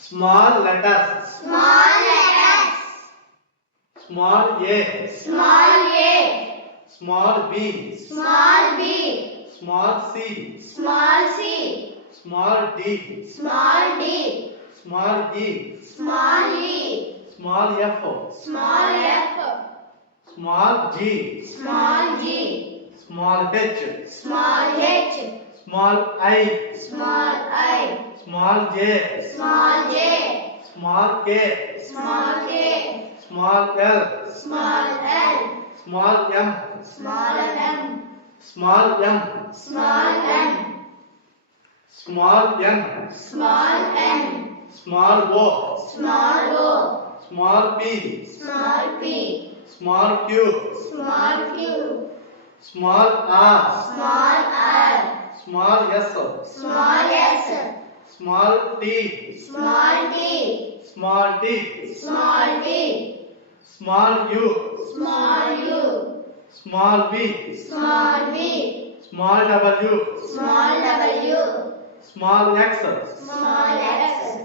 Small letters. Small letters. Small a. Small a. Small b. Small b. Small c. Small c. Small d. Small d. Small e. Small e. Small f. Small f. Small g. Small g. Small h. Small h. Small I. Small I. Small j. Small j. Small k. Small k. Small l. Small l. Small m. Small m. Small m. Small m. Small n. Small n. Small o. Small o. Small p. Small p. Small q. Small q. Small r. Small r. Small s. Small s. Small t. Small t. Small d. Small d. Small u. Small u. Small v. Small v. Small w. Small w. Small x. Small x.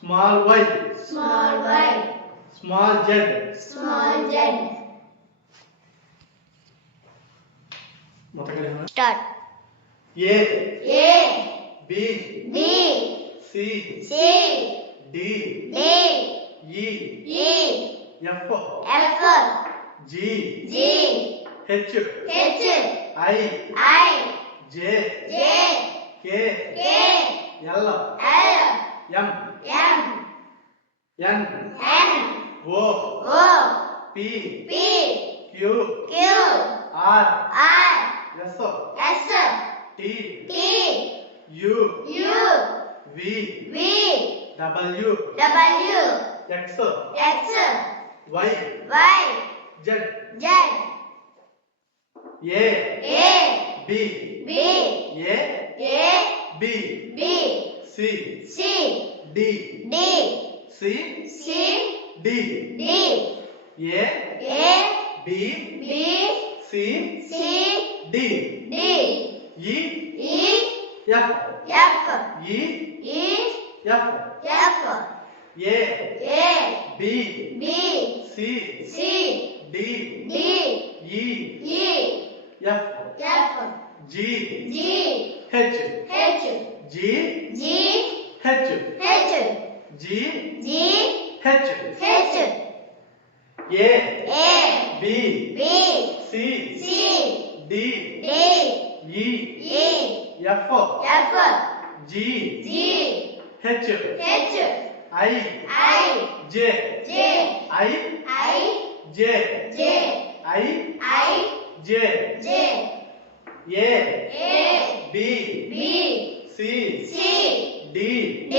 Small y. Small y. Small z. Small z. Start. A. A. B. B. C. C. D. D. E. E. F. F. G. G. H. H. I. I. J. J. K. K. L. L. M. M. N. N. O. O. P. P. Q. Q. R. R. S. S. T. T. U. U. V. V. W. W. X. X. Y. Y. Z. Z. A. A. B. B. A. A. B. B. C. C. D. D. C. C. D. D. A. A. B. B. C. C. D. D. E. E. F. F. E. E. F. F. A. A. B. B. C. C. D. D. E. E. F. F. G. G. H. H. G. G. H. H. G. G. H. H. A. A. B. B. C. C. D. D. E. E. F. F. G. G. H. H. I. I. J. J. I. I. J. J. I. I. J. J. A. A. B. B. C. C. D. D.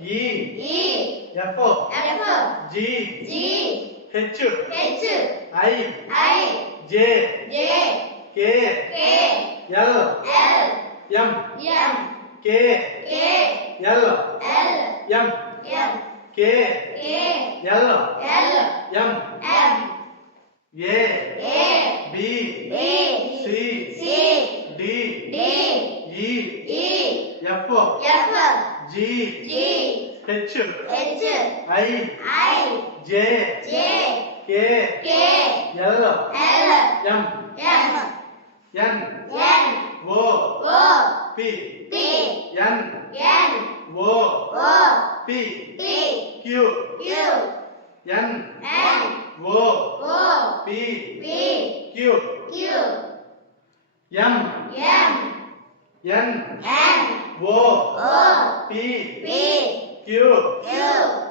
E. E. F. F. G. G. H. H. I. I. J. J. K. K. L. L. M. M. K. K. L. L. M. M. K. K. L. L. M. M. A. A. B. B. C. C. D. D. E. E. F. F. G. G. H. H. I. I. J. J. K. K. L. L. M. M. N. N. O. O. P. P. N. N. O. O. P. P. Q. Q. N. N. O. O. P. P. Q. Q. M. M. N. N. O. O. P. P. Q. Q.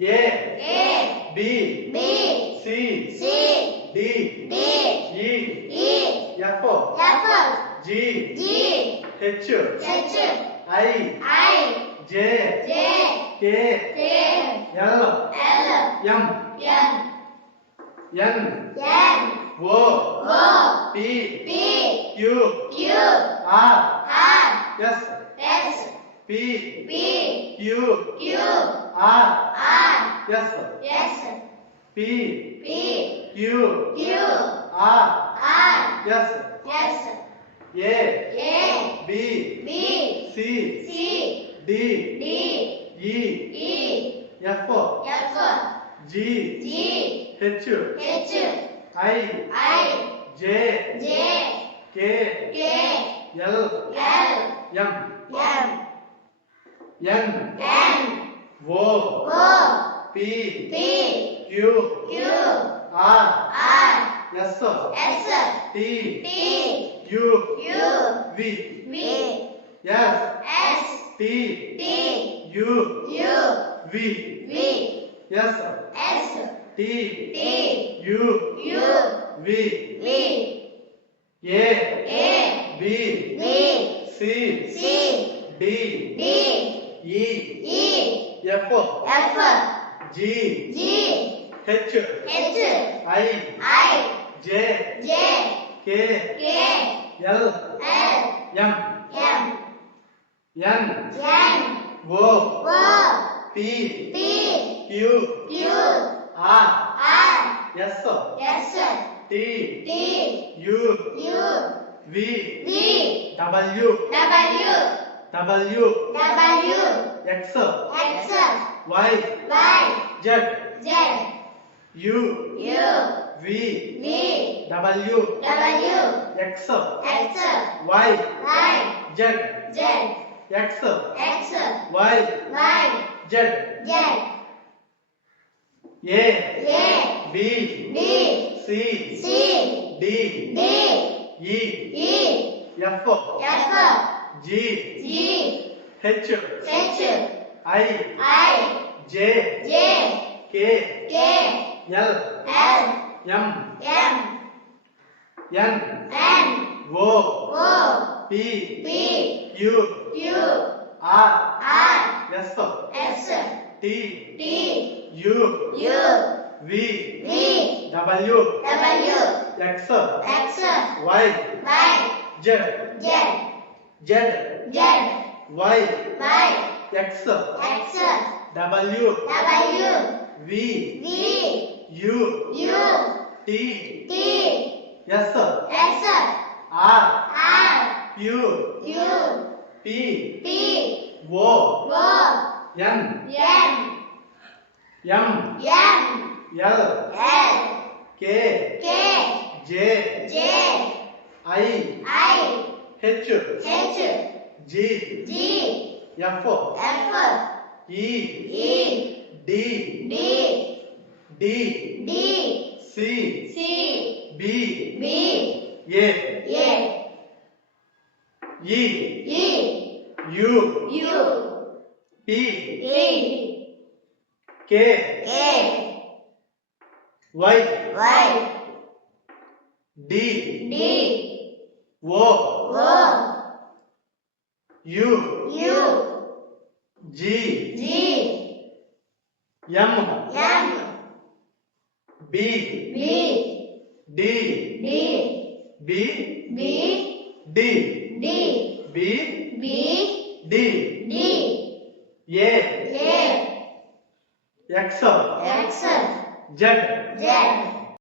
A. A. B. B. C. C. D. D. E. E. F. F. G. G. H. H. I. I. J. J. K. K. L. L. M. M. N. N. O. O. P. P. Q. Q. R. R. S. S. P. P. Q. Q. R. R. S. S. P. P. Q. Q. R. R. S. S. A. A. B. B. C. C. D. D. E. E. F F, G G, H H, I I, J J, K K, L L, M M, N N, O O, P P, Q Q, R R, S S, T T, U U, V V, S S, T T, U U, V V, S S, T T, U U, V V, A A, B B, C C, D D, E E, F F, G G, H H, I I, J J, K K, L L, M M, N N, O O, P P, Q Q, R R, S S, T T, U U, V V, W W, W W, X X, Y Y, Z Z, U U, V V, W W, X X, Y Y, Z Z, X X, Y Y, Z Z, A A, B B, C C, D D, E E, F F, G G, H H, I I, J J, K K, L L, M M, N N, O O, P P, Q Q, R R, S S, T T, U U, V V, W W, X X, Y Y, Z Z, Z Z, Y Y, X X, W W, V V, U U, T T, S S, R R, Q U, P P, O O, N N, M N, L L, K K, J J, I I, H H, G G, F F, E E, D D, D D, C C, B B, A A, E E, U U, P E, K K, Y Y, D D, O O, U U, G G, M M, B B, D D, B B, D D, B B, D D, A A, X X, Z